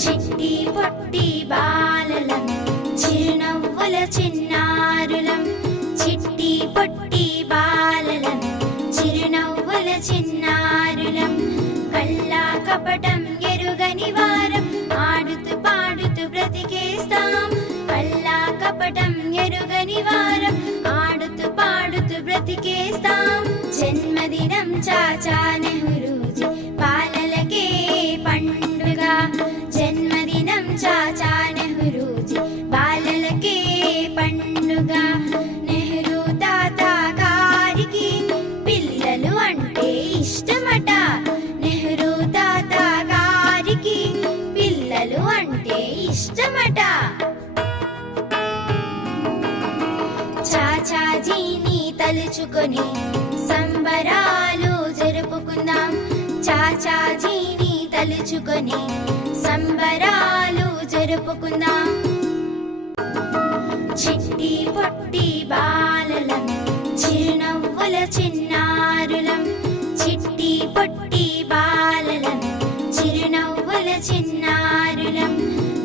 చిట్టి పొట్టి బాలలం చిరునవ్వుల చిన్నారులం చిట్టి పొట్టి బాలలం చిరునవ్వుల చిన్నారులం కల్లా కపటం ఎరుగని వారం ఆడుతూ పాడుతూ బ్రతికేస్తాం కల్లా కపటం ఎరుగని వారం ఆడుతూ పాడుతూ బ్రతికేస్తాం జన్మదినం చాచా నెహ్రూజీ బాలలకే పండుగ జన్మదినం చాచా నెహ్రూజీ బాలలకే పండుగ నెహ్రూ తాత గారికి పిల్లలు అంటే ఇష్టమట నెహ్రూ తాత గారికి పిల్లలు అంటే ఇష్టమట చాచాజీని తలుచుకొని సంబరాలు జరుపుకుందాం చాచాజీని తలుచుకొని సంబరాలు జరుపుకుందాం చిట్టి పొట్టి బాలలం చిరునవ్వుల చిన్నారులం చిట్టి పొట్టి బాలలం చిరునవ్వుల చిన్నారులం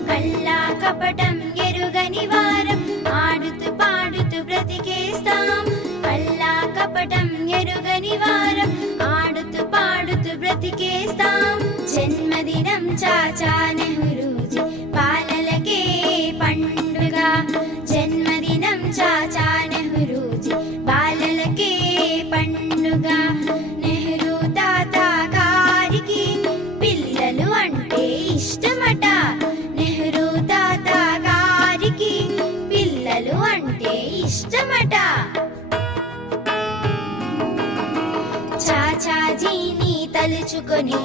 కల్లా కపటం ఎరుగని వారం ఆడుతూ పాడుతూ బ్రతికేస్తాం కల్లా కపటం ఎరుగని వారం ఆడుతూ పాడుతూ బ్రతికేస్తాం జన్మదినం చాచా నెహ్రూజీ బాలలకే పండుగ జన్మదినం చాచా నెహ్రూజీ బాలలకే పండుగ నెహ్రూ తాత గారికి పిల్లలు అంటే ఇష్టమట నెహ్రూ తాత గారికి పిల్లలు అంటే ఇష్టమట చాచాజీని తలుచుకొని